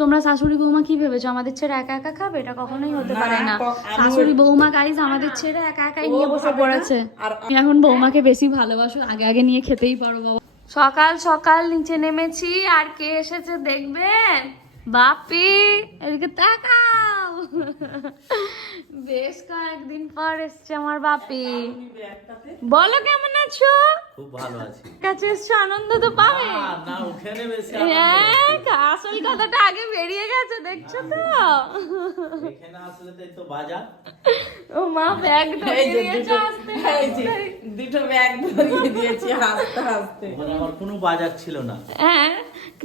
তোমরা শাশুড়ি বৌমা কি ভেবেছো? আমাদের ছেড়ে একা একা খাবে? এটা কখনোই হতে পারে না। শাশুড়ি বৌমা গাইজ আমাদের ছেড়ে একা একাই নিয়ে বসে পড়েছে। এখন বৌমাকে বেশি ভালোবাসো আগে আগে নিয়ে খেতেই পারো বাবা। সকাল সকাল নিচে নেমেছি আর কে এসেছে দেখবে? বাপি এদিকে তাকাও। বেশ কয়েকদিন পর এসছে আমার বাপি। বলো কেমন আছো? খুব ভালো আছি। কাছে এসছো আনন্দ তো পাবে। না, ওখানে বেশি আসল কথাটা আগে বেরিয়ে গেছে দেখছ তো? এখানে আসলে তো বাজার। ও মা ব্যাগ ধরিয়ে দুটো আসতে। এই দুটো ব্যাগ দিয়েছি হাসতে হাসতে আমার কোনো বাজার ছিল না। হ্যাঁ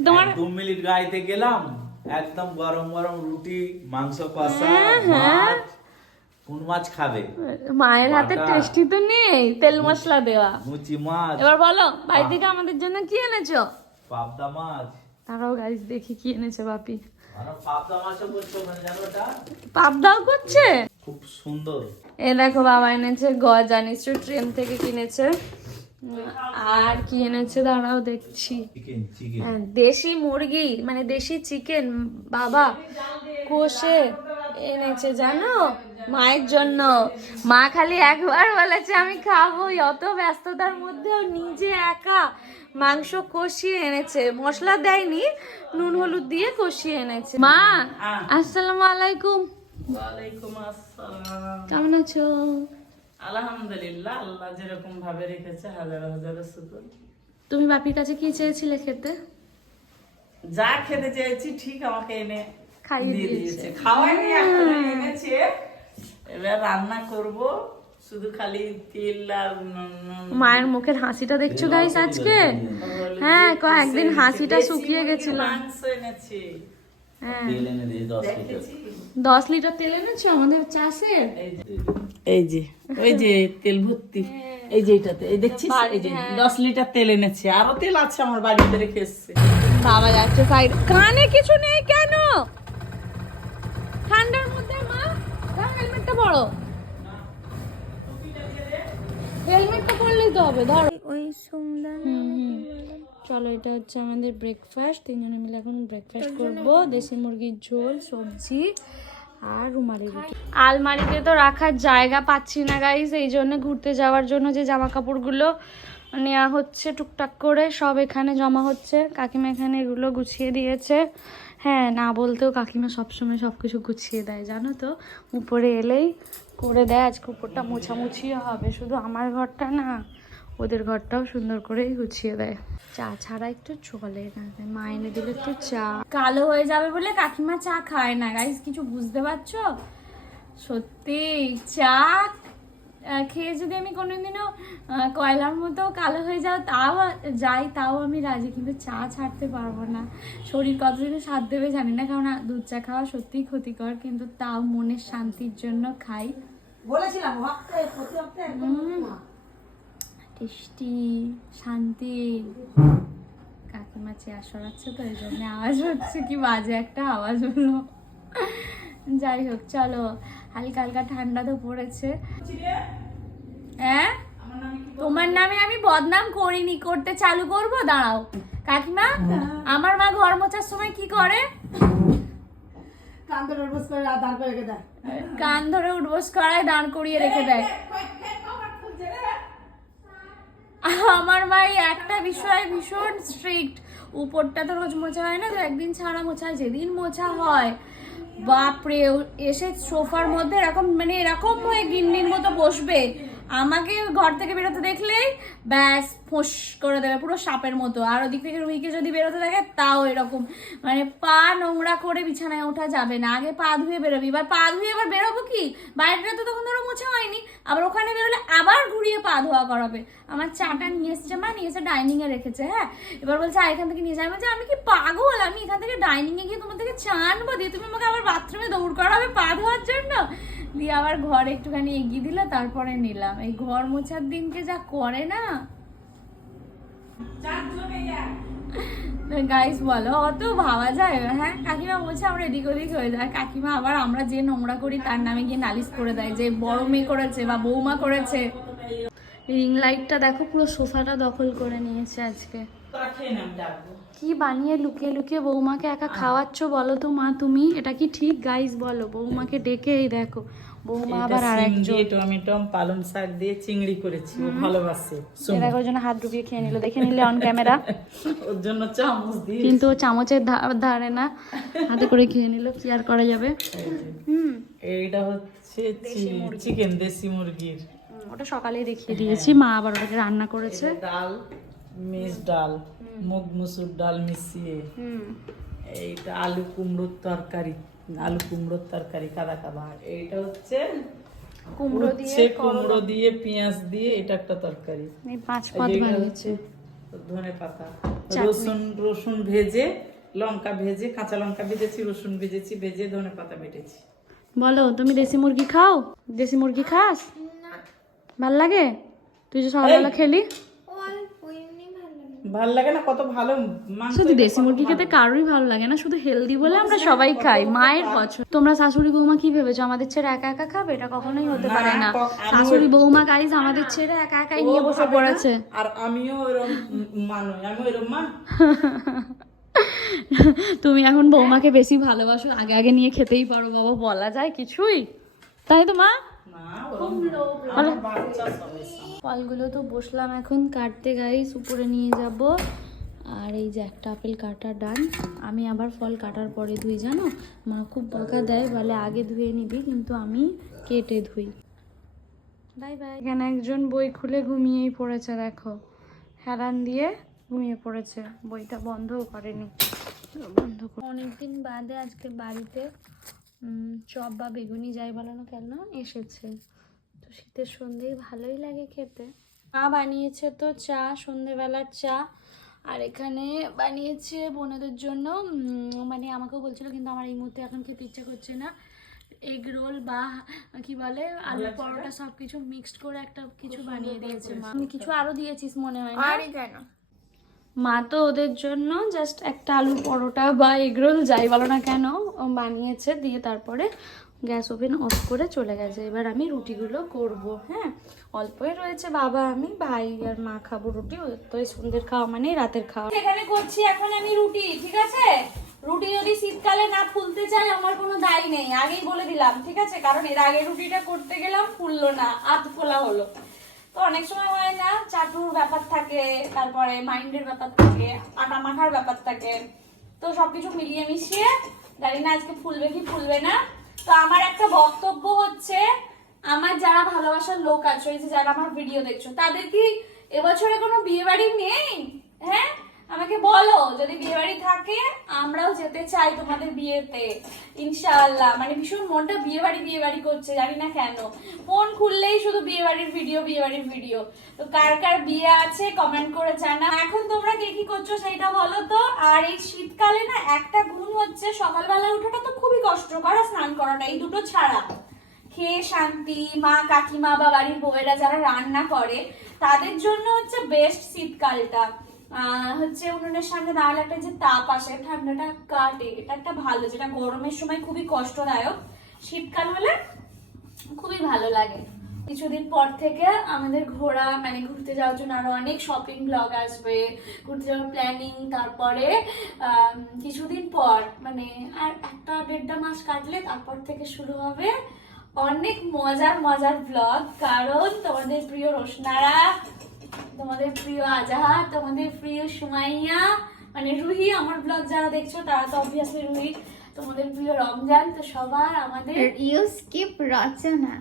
তোমার দু মিনিট গাড়িতে গেলাম একদম গরম গরম রুটি মাংস কষা হ্যাঁ, হ্যাঁ। মাছ কোন মাছ খাবে? মায়ের হাতে টেস্টি তো নেই তেল মশলা দেওয়া। মুচি মাছ। এবার বলো বাড়ি থেকে আমাদের জন্য কি এনেছো? পাবদা মাছ। তারাও গাইজ দেখি কি এনেছে বাপি। জানো পাবদাও করছে? খুব সুন্দর। এ দেখো বাবা এনেছে গজা নিশ্চয় ট্রেন থেকে কিনেছে। আর কি এনেছে দাঁড়াও দেখছি। হ্যাঁ, দেশি মুরগি মানে দেশি চিকেন বাবা কষে। এনেছে জানো? মায়ের জন্য। মা খালি একবার বলেছে আমি খাব অত ব্যস্ততার মধ্যেও নিজে একা মাংস কষিয়ে এনেছে। মশলা দেয়নি নুন হলুদ দিয়ে কষিয়ে এনেছে। মা। আসসালামু আলাইকুম। ওয়ালাইকুম আসসালাম। কেমন আছো? আলহামদুলিল্লাহ আল্লাহ যেরকম ভাবে রেখেছে হাজারো হাজারো শুকুর। তুমি বাপির কাছে কি চেয়েছিলে খেতে? যা খেতে চেয়েছি ঠিক আমাকে এনে খাইয়ে দিয়েছে। দিয়েছে। খাওয়াইনি এখন এনেছে। এবার রান্না করব শুধু খালি তেল আর মায়ের মুখের হাসিটা দেখছ গাইস আজকে? হ্যাঁ কয়েকদিন হাসিটা শুকিয়ে গেছিল। মাংস এনেছে। হ্যাঁ। দশ লিটার। দশ লিটার তেল এনেছো আমাদের চাষের? এই যে। ওই যে তেল ভর্তি। এই যে এটাতে এই দেখছিস? এই যে দশ লিটার তেল এনেছে। আরও তেল আছে আমার বাড়িতে রেখে এসছে। বাবা যাচ্ছে সাইড কানে কিছু নেই কেন? ঠান্ডার মধ্যে মা হেলমেটটা বড় হেলমেটটা পরলেই তো হবে ধরো। ওই সুন্দর চলো এটা হচ্ছে আমাদের ব্রেকফাস্ট তিনজনে মিলে এখন ব্রেকফাস্ট করব। দেশি মুরগির ঝোল সবজি আর রুমালি রুটি। আলমারিতে তো রাখার জায়গা পাচ্ছি না গাইস এই জন্য ঘুরতে যাওয়ার জন্য যে জামা কাপড়গুলো নেওয়া হচ্ছে টুকটাক করে সব এখানে জমা হচ্ছে। কাকিমা এখানে এগুলো গুছিয়ে দিয়েছে। হ্যাঁ না বলতেও কাকিমা সবসময় সব কিছু গুছিয়ে দেয়, জানো তো? উপরে এলেই করে দেয়, আজকে উপরটা মোছামুছিও হবে। শুধু আমার ঘরটা না, ওদের ঘরটাও সুন্দর করেই গুছিয়ে দেয়। চা ছাড়া একটু চলে না মা এনে দিলে একটু চা। কালো হয়ে যাবে বলে কাকিমা চা খায় না। গাইস কিছু বুঝতে পারছ? সত্যি, চা খেয়ে যদি আমি কোনোদিনও কয়লার মতো কালো হয়ে যাও তাও যাই তাও আমি রাজি। কিন্তু চা ছাড়তে পারব না। শরীর কতদিনে সাথ দেবে জানি না কারণ দুধ চা খাওয়া সত্যিই ক্ষতিকর কিন্তু তাও মনের শান্তির জন্য খাই। বলেছিলাম টেস্টি শান্তি। কাকিমা চেয়ার সরাচ্ছে তো এই জন্য আওয়াজ হচ্ছে কি বাজে একটা আওয়াজ হলো। যাই হোক চলো। হালকা হালকা ঠান্ডা তো পড়েছে। হ্যাঁ? তোমার নামে আমি বদনাম করিনি করতে চালু করব দাঁড়াও। কাকিমা আমার মা ঘর মোছার সময় কি করে? কান ধরে উঠবোস করায় দাঁড় করিয়ে রেখে দেয়। আমার ভাই একটা বিষয়ে ভীষণ স্ট্রিক্ট উপরটা তো রোজ মোছা হয় না তো একদিন ছাড়া মোছা যেদিন মোছা হয়। বাপরে এসে সোফার মধ্যে এরকম মানে এরকম হয়ে গিন্নির মতো বসবে। আমাকে ঘর থেকে বেরোতে দেখলেই ব্যাস ফোঁস করে দেবে পুরো সাপের মতো। আর ওদিক থেকে রুহিকে যদি বেরোতে দেখে তাও এরকম। মানে পা নোংরা করে বিছানায় ওঠা যাবে না। আগে পা ধুয়ে বেরোবি। এবার পা ধুয়ে এবার বেরোবো কি? বাইরেটা তো তখন ধরো মোছা হয়নি। আবার ওখানে বেরোলে আবার ঘুরিয়ে পা ধোয়া করাবে। আমার চাটা নিয়ে এসছে মা নিয়ে এসে ডাইনিংয়ে রেখেছে হ্যাঁ? এবার বলছে "আয়, এখান থেকে নিয়ে যাই বলছে আমি কি পাগল? আমি এখান থেকে ডাইনিংয়ে গিয়ে তোমার থেকে চা আনব দিয়ে? তুমি আমাকে আবার বাথরুমে দৌড় করাবে পা ধোয়ার জন্য? দিয়ে আবার ঘর একটুখানি এগিয়ে দিলে তারপরে নিলাম। এই ঘর মোছার দিনকে যা করে না। গাইস বলো অত ভাবা যায়? হ্যাঁ কাকিমা বলছে আমরা এদিক ওদিক হয়ে যায়। কাকিমা আবার আমরা যে নোংরা করি তার নামে গিয়ে নালিশ করে দেয় যে বড় মেয়ে করেছে বা বৌমা করেছে। রিং লাইটটা দেখো পুরো সোফাটা দখল করে নিয়েছে আজকে। কি বানিয়ে লুকিয়ে লুকিয়ে বৌমাকে একা খাওয়াচ্ছ বলো তো মা তুমি? এটা কি ঠিক? গাইস বলো। বৌমাকে ডেকে এই দেখো। বৌমা আবার আর একজন টমেটো পালং শাক দিয়ে চিংড়ি করেছি। ও ভালোবাসে। এ দেখো ওর জন্য হাত ডুবিয়ে খেয়ে নিল। দেখে নিলে অন ক্যামেরা ওর জন্য চামচ দিয়ে কিন্তু ও চামচের ধারে না। হাতে করে খেয়ে নিল। কি আর করা যাবে? হুম। এইটা হচ্ছে চিকেন দেশি মুরগির। ওটা সকালেই দেখিয়ে দিয়েছি। মা আবার ওটাকে রান্না করেছে। ডাল। মিক্স ডাল মুগ মুসুর ডাল মিশিয়ে। এইটা আলু কুমড়োর তরকারি আলু কুমড়োর তরকারি কাদা কাদা এইটা হচ্ছে কুমড়ো দিয়ে কুমড়ো দিয়ে পেঁয়াজ দিয়ে এটা একটা তরকারি। এই পাঁচ বানিয়েছে। হচ্ছে ধনে পাতা। রসুন রসুন ভেজে লঙ্কা ভেজে কাঁচা লঙ্কা ভেজেছি রসুন ভেজেছি ভেজে ধনে পাতা বেটেছি। বলো তুমি দেশি মুরগি খাও? দেশি মুরগি খাস? ভালো লাগে? তুই যে সকালবেলা খেলি? ভালো লাগে না কত ভালো শুধু দেশি মুরগি খেতে কারোরই ভালো লাগে না শুধু হেলদি বলে আমরা সবাই খাই। মায়ের পছন্দ তোমরা শাশুড়ি বৌমা কি ভেবেছো? আমাদের ছেড়ে একা একা খাবে? এটা কখনোই হতে পারে না। শাশুড়ি বৌমা গাইজ আমাদের ছেড়ে একা একাই নিয়ে বসে পড়েছে। আর আমিও ওরম মানুষ আমি ওরম মা। তুমি এখন বৌমাকে বেশি ভালোবাসো আগে আগে নিয়ে খেতেই পারো বাবা বলা যায় কিছুই। তাই তো মা? না ফলগুলো তো বসলাম এখন কাটতে গাইস উপরে নিয়ে যাব। আর এই যে একটা আপেল কাটা ডান। আমি আবার ফল কাটার পরে ধুই, জানো? মা খুব বকা দেয়, বলে আগে ধুয়ে নিবি, কিন্তু আমি কেটে ধুই। Bye bye. এখানে একজন বই খুলে ঘুমিয়েই পড়েছে, দেখো। হেলান দিয়ে ঘুমিয়ে পড়েছে। বইটা বন্ধও করেনি। বন্ধ করে। অনেকদিন বাদে আজকে বাড়িতে চপ বা বেগুনি যাই বলানো কেন, এসেছে। শীতের সন্ধ্যেই ভালোই লাগে খেতে। মা বানিয়েছে তো চা সন্ধেবেলার চা। আর এখানে বানিয়েছে বোনেদের জন্য মানে আমাকেও বলছিল কিন্তু আমার এই মুহূর্তে এখন খেতে ইচ্ছা করছে না। এগ রোল বা কি বলে আলু পরোটা সব কিছু মিক্সড করে একটা কিছু বানিয়ে দিয়েছে মা। কিছু আরও দিয়েছিস মনে হয় না? মা তো ওদের জন্য জাস্ট একটা আলু পরোটা বা এগরোল যাই বলো না কেন ও বানিয়েছে দিয়ে তারপরে গ্যাস ওভেন অফ করে চলে গেছে। এবার আমি রুটিগুলো করব হ্যাঁ? অল্পই রয়েছে বাবা, আমি ভাই আর মা খাব রুটি। তো সন্ধ্যের খাওয়া মানে রাতের খাওয়া। এখানে করছি এখন আমি রুটি, ঠিক আছে? রুটি যদি শীতকালে না ফুলতে চাই আমার কোনো দায় নেই। আগেই বলে দিলাম, ঠিক আছে? কারণ এর আগে রুটিটা করতে গেলাম, ফুললো না, আধ ফোলা হলো। তো অনেক সময় হয় না, চাটুর ব্যাপার থাকে, তারপরে মাইন্ডের ব্যাপার থাকে, আটা মাখার ব্যাপার থাকে। তো সবকিছু মিলিয়ে মিশিয়ে, জানি না আজকে ফুলবে কি ফুলবে না তো আমার একটা বক্তব্য হচ্ছে, আমার যারা ভালোবাসার লোক আছে ওই যে যারা আমার ভিডিও দেখছ, তাদের কি এবছরে কোনো বিয়ে বাড়ি নেই? হ্যাঁ? আমাকে বলো, যদি বিয়ে বাড়ি থাকে, আমরাও যেতে চাই তোমাদের বিয়েতে। ইনশাআল্লাহ। মানে ভীষণ মনটা বিয়ে বাড়ি বিয়ে বাড়ি করছে, জানি না কেন। ফোন খুললেই শুধু বিয়ে বাড়ির ভিডিও, বিয়ে বাড়ির ভিডিও। তো কার কার বিয়ে আছে কমেন্ট করে জানা এখন তোমরা কে কি করছ সেটা বলো তো। আর এই শীতকালে না, একটা গুণ হচ্ছে, সকালবেলা ওঠাটা তো খুবই কষ্টকর স্নান করাটা, এই দুটো ছাড়া। খেয়ে শান্তি, মা কাকিমা বা বাড়ির বউয়েরা যারা রান্না করে, তাদের জন্য হচ্ছে বেস্ট শীতকালটা। হচ্ছে উনুনের সামনে দাঁড়ালে একটা যে তাপ আসে, ঠান্ডাটা কাটে, এটা একটা ভালো, যেটা গরমের সময় খুবই কষ্টদায়ক। শীতকাল হলে খুবই ভালো লাগে। কিছুদিন পর থেকে আমাদের ঘোরা মানে ঘুরতে যাওয়ার জন্য আরও অনেক শপিং ব্লগ আসবে, ঘুরতে যাওয়ার প্ল্যানিং তারপরে কিছুদিন পর মানে আর একটা দেড়টা মাস কাটলে তারপর থেকে শুরু হবে অনেক মজার মজার ব্লগ কারণ তোমাদের প্রিয় রোশনারা তোমাদের প্রিয় আজাহা তোমাদের প্রিয় সুমাইয়া মানে রুহি আমার ব্লগ যারা দেখছ তারা তো অবভিয়াসলি রুহি তোমাদের প্রিয় রমজান তো সবার আমাদের ইউ স্কিপ রচনা।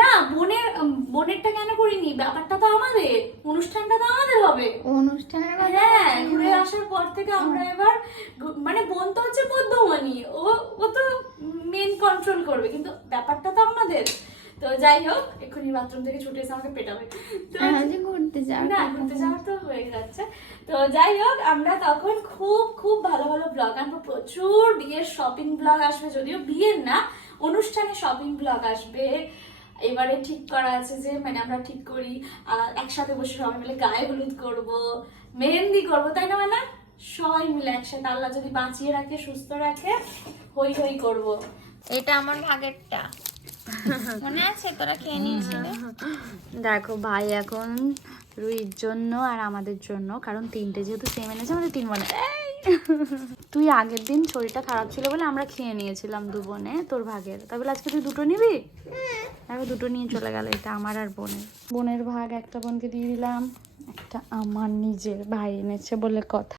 না বোনের বোনেরটা কেন করিনি? ব্যাপারটা তো আমাদের অনুষ্ঠানটা তো আমাদের হবে। অনুষ্ঠানের হ্যাঁ ঘুরে আসার পর থেকে আমরা এবার মানে বোন তো হচ্ছে মধ্যমণি ও ও তো মেন কন্ট্রোল করবে কিন্তু ব্যাপারটা তো আমাদের। তো যাই হোক এক্ষুনি বাথরুম থেকে ছুটে এসে আমাকে পেটাবে। তো আমাদের ঘুরতে যাওয়ার না ঘুরতে যাওয়ার তো হয়ে যাচ্ছে। তো যাই হোক আমরা তখন খুব খুব ভালো ভালো ব্লগ আনব। প্রচুর বিয়ের শপিং ব্লগ আসবে যদিও বিয়ের না অনুষ্ঠানে শপিং ব্লগ আসবে। এবারে ঠিক করা আছে যে মানে আমরা ঠিক করি। একসাথে বসে সবাই মিলে গায়ে হলুদ করব মেহেন্দি করব তাই না মানে? সবাই মিলে একসাথে আল্লাহ যদি বাঁচিয়ে রাখে সুস্থ রাখে হই হই করব। এটা আমার ভাগেরটা মনে আছে? তোরা খেয়ে নিয়েছিলে? দেখো ভাই এখন রুইর জন্য আর আমাদের জন্য কারণ তিনটে যেহেতু সেম এনেছে আমাদের তিন বোনে। তুই আগের দিন শরীরটা খারাপ ছিল বলে আমরা খেয়ে নিয়েছিলাম দু বোনে তোর ভাগের। তাই বলে আজকে তুই দুটো নিবি? দেখো দুটো নিয়ে চলে গেল এটা আমার আর বোনের। বোনের ভাগ একটা বোনকে দিয়ে দিলাম একটা আমার নিজের ভাই এনেছে বলে কথা।